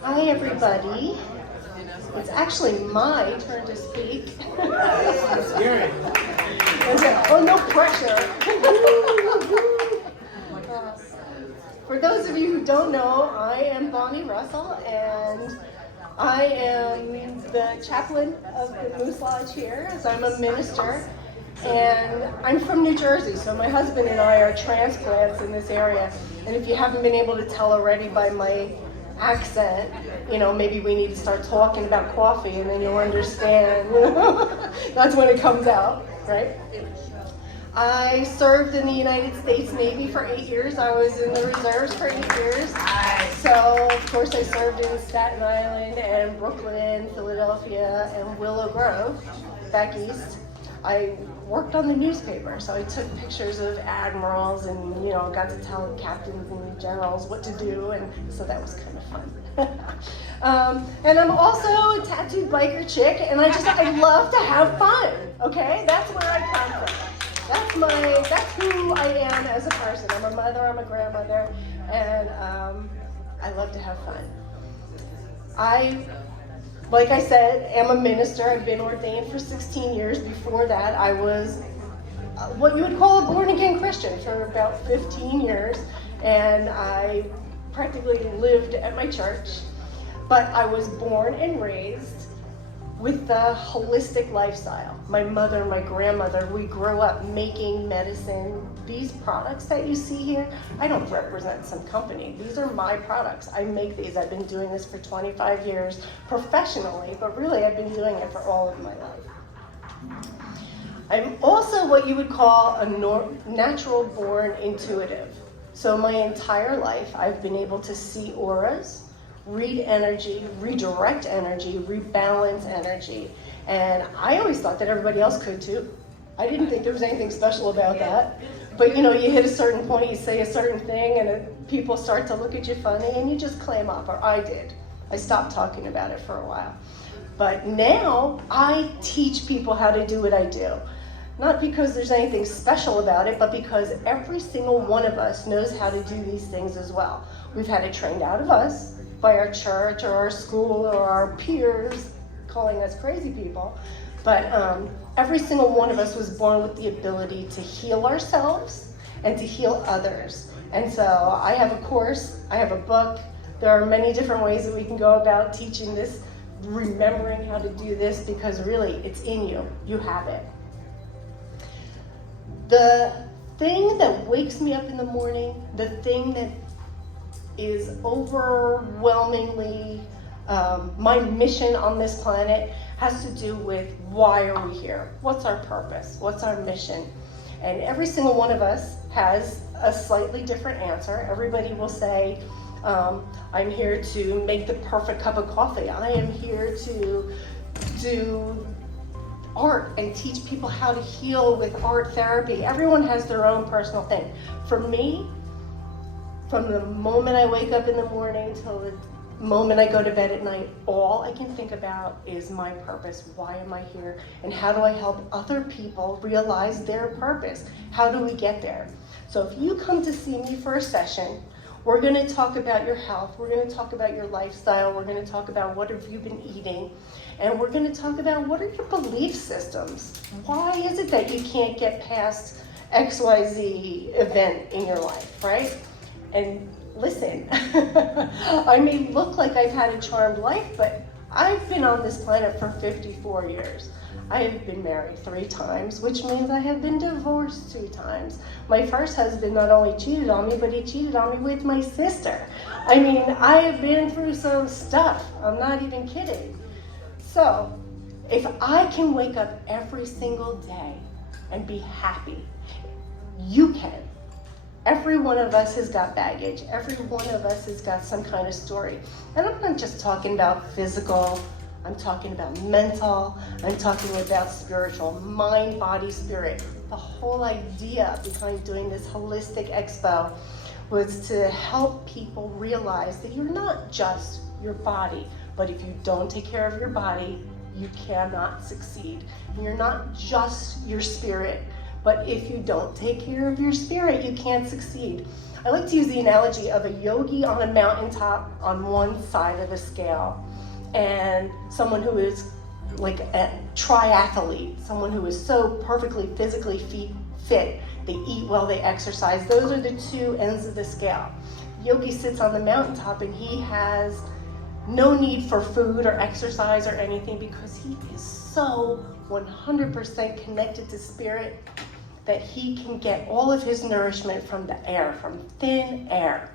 Hi, everybody. It's actually my turn to speak. Oh, no pressure. For those of you who don't know, I am Bonnie Russell, and I am the chaplain of the Moose Lodge here, as I'm a minister. And I'm from New Jersey, so my husband and I are transplants in this area. And if you haven't been able to tell already by my accent, maybe we need to start talking about coffee and then you'll understand, That's when it comes out, right? I served in the United States Navy for 8 years. I was in the reserves for 8 years. So, of course, I served in Staten Island and Brooklyn, Philadelphia, and Willow Grove, back east. I worked on the newspaper, so I took pictures of admirals and, got to tell captains and generals what to do, and so that was kind of fun. And I'm also a tattooed biker chick, and I love to have fun, okay? That's where I come from. That's who I am as a person. I'm a mother, I'm a grandmother, and I love to have fun. Like I said, am a minister. I've been ordained for 16 years. Before that, I was what you would call a born-again Christian for about 15 years, and I practically lived at my church. But I was born and raised with the holistic lifestyle. My mother, my grandmother, we grew up making medicine. These products that you see here, I don't represent some company. These are my products. I make these. I've been doing this for 25 years professionally, but really I've been doing it for all of my life. I'm also what you would call a natural born intuitive. So my entire life I've been able to see auras, read energy, redirect energy, rebalance energy. And I always thought that everybody else could too. I didn't think there was anything special about that. But you hit a certain point, you say a certain thing, and people start to look at you funny, and you just clam up, or I did. I stopped talking about it for a while. But now I teach people how to do what I do. Not because there's anything special about it, but because every single one of us knows how to do these things as well. We've had it trained out of us by our church or our school or our peers calling us crazy people. But every single one of us was born with the ability to heal ourselves and to heal others. And so I have a course, I have a book. There are many different ways that we can go about teaching this, remembering how to do this, because really it's in you. You have it. The thing that wakes me up in the morning, the thing that is overwhelmingly my mission on this planet has to do with why are we here? What's our purpose? What's our mission? And every single one of us has a slightly different answer. Everybody will say, I'm here to make the perfect cup of coffee. I am here to do art and teach people how to heal with art therapy. Everyone has their own personal thing. For me, from the moment I wake up in the morning till the moment I go to bed at night, all I can think about is my purpose. Why am I here? And how do I help other people realize their purpose? How do we get there? So if you come to see me for a session, we're going to talk about your health. We're going to talk about your lifestyle. We're going to talk about what have you been eating. And we're going to talk about what are your belief systems. Why is it that you can't get past XYZ event in your life, right? And listen, I may look like I've had a charmed life, but I've been on this planet for 54 years. I have been married 3 times, which means I have been divorced 2 times. My first husband not only cheated on me, but he cheated on me with my sister. I mean, I have been through some stuff. I'm not even kidding. So, if I can wake up every single day and be happy, you can. Every one of us has got baggage. Every one of us has got some kind of story. And I'm not just talking about physical, I'm talking about mental, I'm talking about spiritual, mind, body, spirit. The whole idea behind doing this holistic expo was to help people realize that you're not just your body, but if you don't take care of your body, you cannot succeed. You're not just your spirit, But if you don't take care of your spirit, you can't succeed. I like to use the analogy of a yogi on a mountaintop on one side of the scale, and someone who is like a triathlete, someone who is so perfectly physically fit, they eat well, they exercise. Those are the two ends of the scale. Yogi sits on the mountaintop and he has no need for food or exercise or anything because he is so 100% connected to spirit that he can get all of his nourishment from the air, from thin air.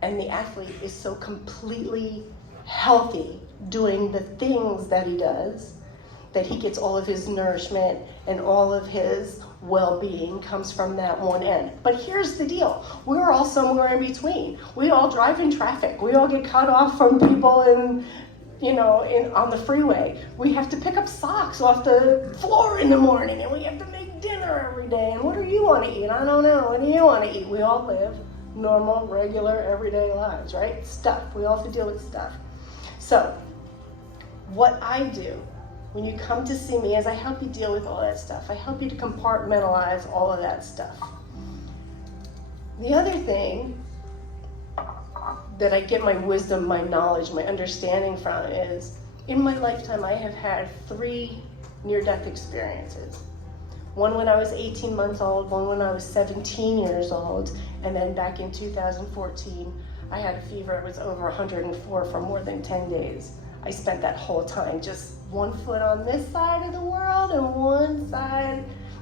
And the athlete is so completely healthy doing the things that he does that he gets all of his nourishment and all of his well-being comes from that one end. But here's the deal. We're all somewhere in between. We all drive in traffic. We all get cut off from people on the freeway. We have to pick up socks off the floor in the morning, and we have to make dinner every day. And what do you want to eat? I don't know. What do you want to eat? We all live normal, regular, everyday lives, right? Stuff. We all have to deal with stuff. So what I do when you come to see me is I help you deal with all that stuff. I help you to compartmentalize all of that stuff. The other thing that I get my wisdom, my knowledge, my understanding from is, in my lifetime I have had 3 near-death experiences. One when I was 18 months old, one when I was 17 years old, and then back in 2014, I had a fever. It was over 104 for more than 10 days. I spent that whole time just one foot on this side of the world and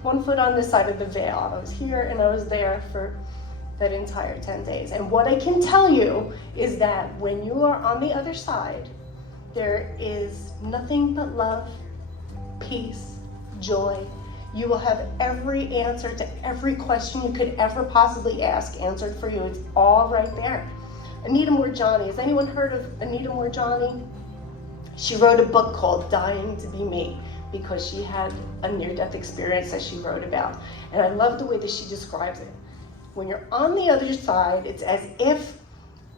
one foot on this side of the veil. I was here and I was there for that entire 10 days. And what I can tell you is that when you are on the other side, there is nothing but love, peace, joy. You will have every answer to every question you could ever possibly ask answered for you. It's all right there. Anita Morgani, has anyone heard of Anita Morgani? She wrote a book called Dying to Be Me because she had a near-death experience that she wrote about. And I love the way that she describes it. When you're on the other side, it's as if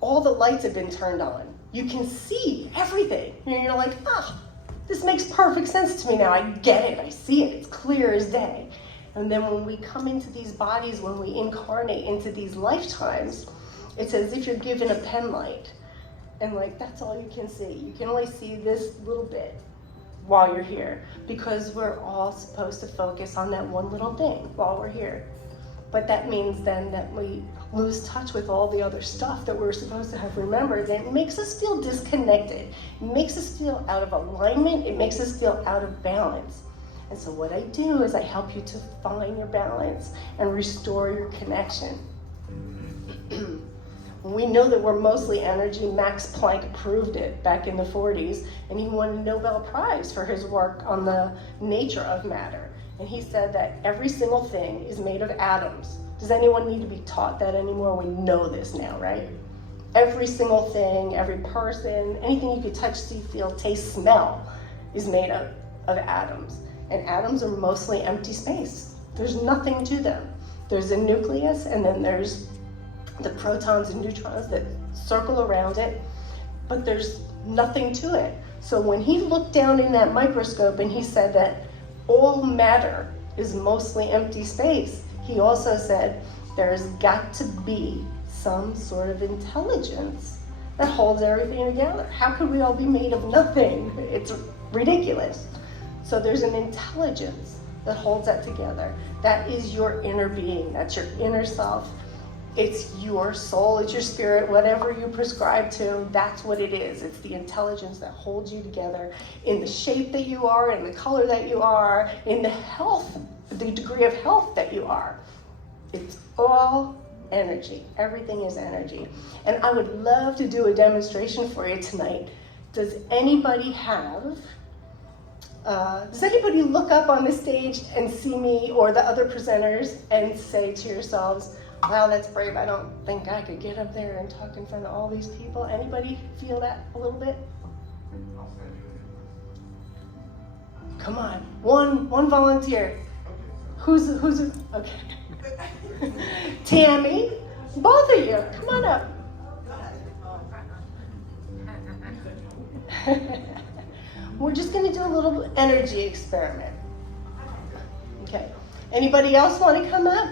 all the lights have been turned on. You can see everything. And you're like, this makes perfect sense to me now. I get it. I see it. It's clear as day. And then when we come into these bodies, when we incarnate into these lifetimes, it's as if you're given a pen light. And that's all you can see. You can only see this little bit while you're here because we're all supposed to focus on that one little thing while we're here. But that means then that we lose touch with all the other stuff that we're supposed to have remembered, and it makes us feel disconnected. It makes us feel out of alignment. It makes us feel out of balance. And so what I do is I help you to find your balance and restore your connection. We know that we're mostly energy. Max Planck proved it back in the 40s, and he won a Nobel Prize for his work on the nature of matter. And he said that every single thing is made of atoms. Does anyone need to be taught that anymore? We know this now, right? Every single thing, every person, anything you could touch, see, feel, taste, smell is made of atoms. And atoms are mostly empty space. There's nothing to them. There's a nucleus, and then there's the protons and neutrons that circle around it, but there's nothing to it. So when he looked down in that microscope and he said that all matter is mostly empty space, he also said there's got to be some sort of intelligence that holds everything together. How could we all be made of nothing? It's ridiculous. So there's an intelligence that holds that together. That is your inner being. That's your inner self. It's your soul, it's your spirit, whatever you prescribe to, that's what it is. It's the intelligence that holds you together in the shape that you are, in the color that you are, in the health, the degree of health that you are. It's all energy. Everything is energy. And I would love to do a demonstration for you tonight. Does anybody look up on the stage and see me or the other presenters and say to yourselves, wow, that's brave. I don't think I could get up there and talk in front of all these people. Anybody feel that a little bit? Come on, one volunteer. Who's okay. Tammy, both of you, come on up. We're just going to do a little energy experiment. Okay. Anybody else want to come up?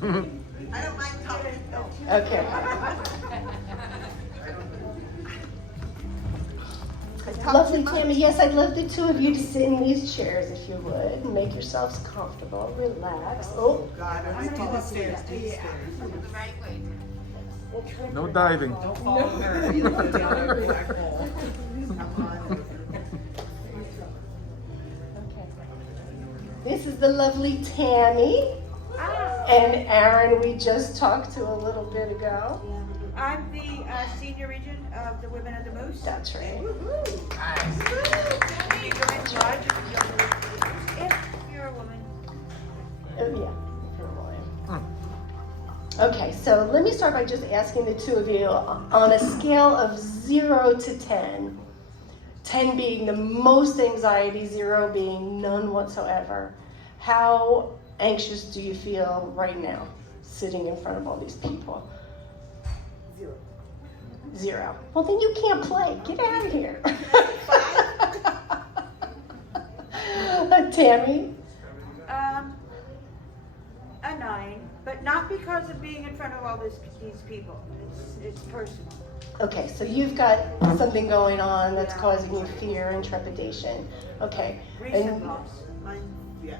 I don't mind talking. Okay. Lovely Tammy, yes, I'd love the two of you to sit in these chairs if you would. Make yourselves comfortable, relax. Oh, God, I'm gonna do the stairs. Do the stairs. The right way. No diving. Don't follow her. You go down a black hole. Come on. okay. This is the lovely Tammy. And Aaron, we just talked to a little bit ago. I'm the senior regent of the Women of the Moose. That's right. You join the lodge if you're a woman. Oh, yeah. for a while. Okay, so let me start by just asking the two of you on a scale of 0 to 10, 10 being the most anxiety, 0 being none whatsoever, how anxious do you feel right now, sitting in front of all these people? 0. 0. Well, then you can't play. Get out of here. Tammy? A 9, but not because of being in front of all these people. It's personal. Okay, so you've got something going on that's causing you fear and trepidation. Okay. Recent loss. Yeah.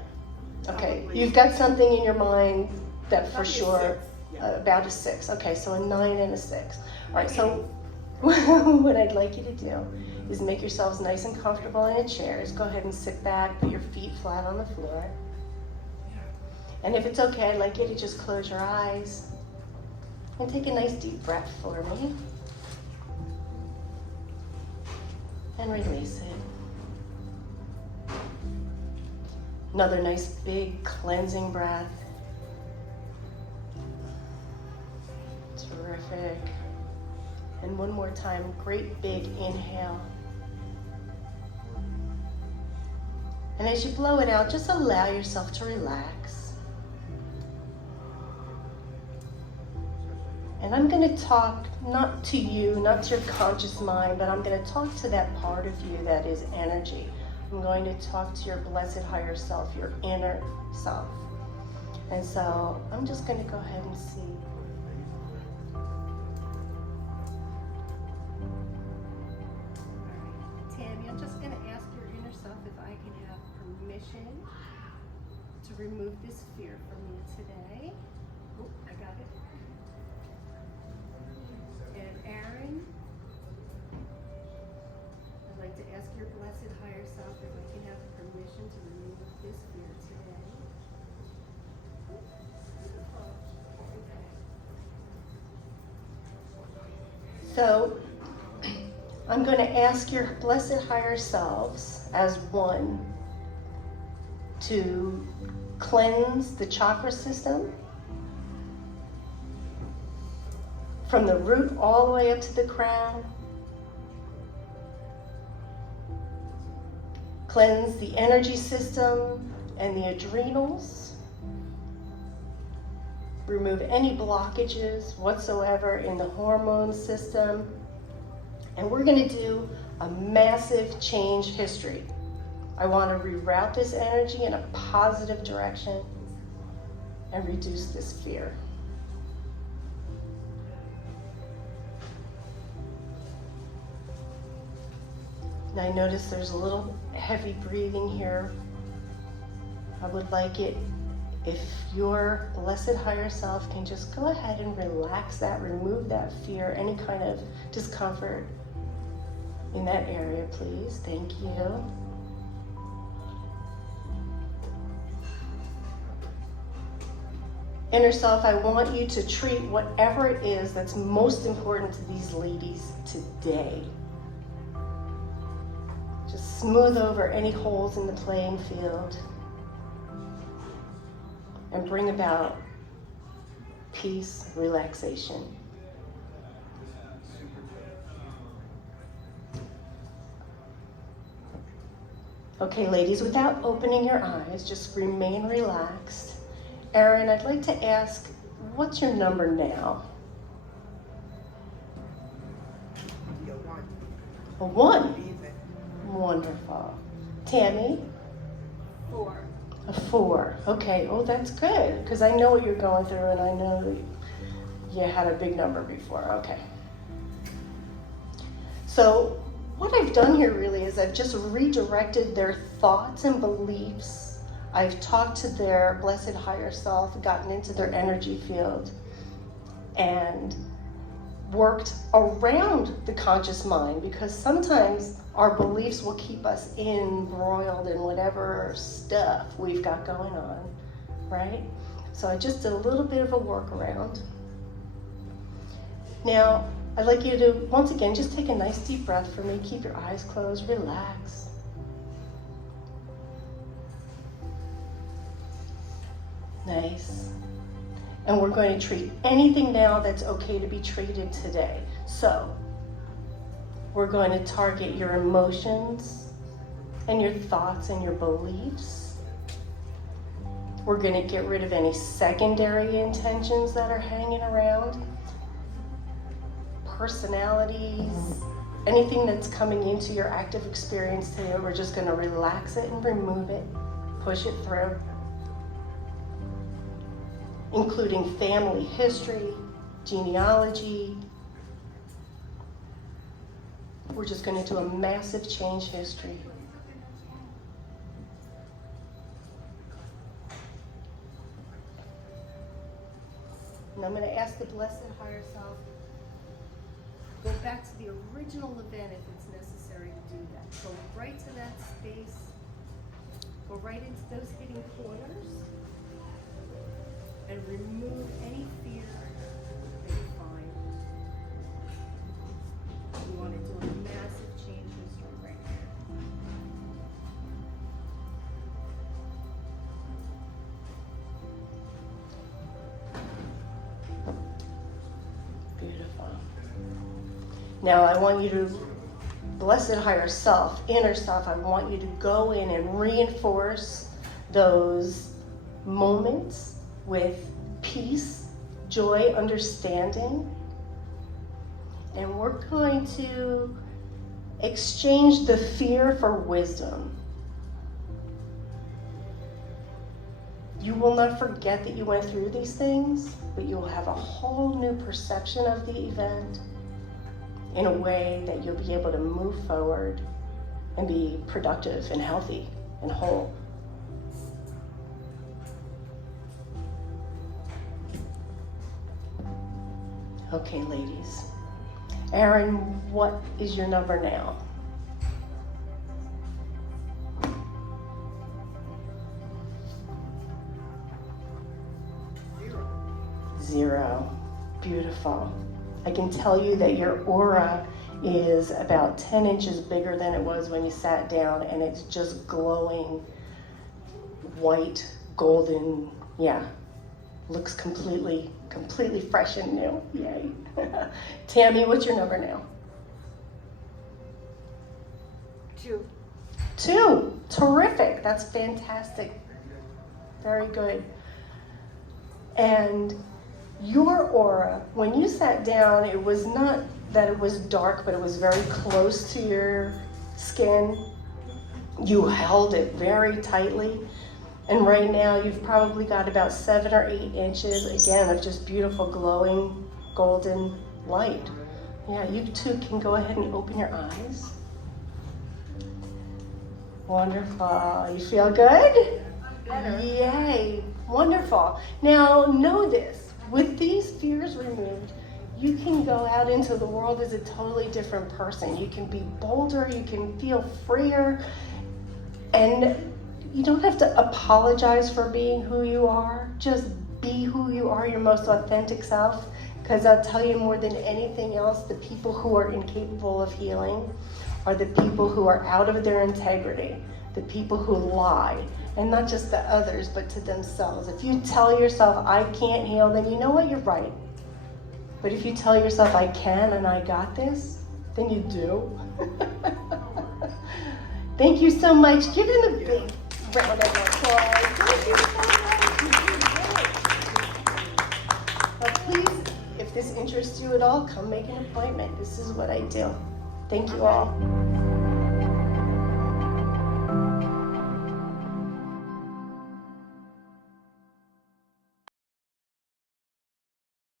Okay, you've got something in your mind that for Probably a sure, 6, yeah. about a 6. Okay, so a 9 and a 6. All right, so what I'd like you to do is make yourselves nice and comfortable in your chairs. Go ahead and sit back, put your feet flat on the floor. And if it's okay, I'd like you to just close your eyes and take a nice deep breath for me. And release it. Another nice big cleansing breath. Terrific. And one more time, great big inhale. And as you blow it out, just allow yourself to relax. And I'm going to talk not to you, not to your conscious mind, but I'm going to talk to that part of you that is energy. I'm going to talk to your blessed higher self, your inner self. And so I'm just going to go ahead and see. Tammy, I'm just going to ask your inner self if I can have permission to remove this fear from you today. Oh, I got it. And Aaron, I'd like to ask your blessed higher self if I can have permission to remove this fear today. So, I'm going to ask your blessed higher selves as one to cleanse the chakra system from the root all the way up to the crown. Cleanse the energy system and the adrenals. Remove any blockages whatsoever in the hormone system. And we're going to do a massive change history. I want to reroute this energy in a positive direction and reduce this fear. Now I notice there's a little heavy breathing here. I would like it if your blessed higher self can just go ahead and relax that, remove that fear, any kind of discomfort in that area, please. Thank you. Inner self, I want you to treat whatever it is that's most important to these ladies today. Just smooth over any holes in the playing field and bring about peace, relaxation. Okay, ladies, without opening your eyes, just remain relaxed. Aaron, I'd like to ask, what's your number now? You're 1. A 1. Even. Wonderful. Tammy? 4. A 4. Okay. Oh, that's good, because I know what you're going through, and I know that you had a big number before. Okay. So what I've done here really is I've just redirected their thoughts and beliefs. I've talked to their blessed higher self, gotten into their energy field, and worked around the conscious mind, because sometimes our beliefs will keep us embroiled in whatever stuff we've got going on, right? So I just did a little bit of a workaround. Now, I'd like you to, once again, just take a nice deep breath for me. Keep your eyes closed, relax. Nice. And we're going to treat anything now that's okay to be treated today. So, we're going to target your emotions and your thoughts and your beliefs. We're going to get rid of any secondary intentions that are hanging around. Personalities, anything that's coming into your active experience today, we're just going to relax it and remove it, push it through, including family history, genealogy. We're just going to do a massive change history. And I'm going to ask the blessed higher self, go back to the original event if it's necessary to do that. Go right to that space. Go right into those hidden corners. And remove any fear that you find. We want to do a massive change history right now. Beautiful. Now I want you to, blessed higher self, inner self, I want you to go in and reinforce those moments with peace, joy, understanding. And we're going to exchange the fear for wisdom. You will not forget that you went through these things, but you will have a whole new perception of the event in a way that you'll be able to move forward and be productive and healthy and whole. Okay, ladies. Aaron, what is your number now? 0. Beautiful. I can tell you that your aura is about 10 inches bigger than it was when you sat down, and it's just glowing white, golden, yeah. Looks completely fresh and new. Yay. Tammy, what's your number now? 2. 2. Terrific. That's fantastic. Very good. And your aura, when you sat down, it was not that it was dark, but it was very close to your skin. You held it very tightly. And right now, you've probably got about 7 or 8 inches, again, of just beautiful, glowing, golden light. Yeah, you too can go ahead and open your eyes. Wonderful. You feel good? Better. Yay. Wonderful. Now, know this. With these fears removed, you can go out into the world as a totally different person. You can be bolder. You can feel freer. And you don't have to apologize for being who you are. Just be who you are, your most authentic self. Because I'll tell you, more than anything else, the people who are incapable of healing are the people who are out of their integrity, the people who lie, and not just to others, but to themselves. If you tell yourself, I can't heal, then you know what, you're right. But if you tell yourself, I can and I got this, then you do. Thank you so much. Give him a big round of applause. Thank you so much. Please, if this interests you at all, come make an appointment. This is what I do. Thank you all.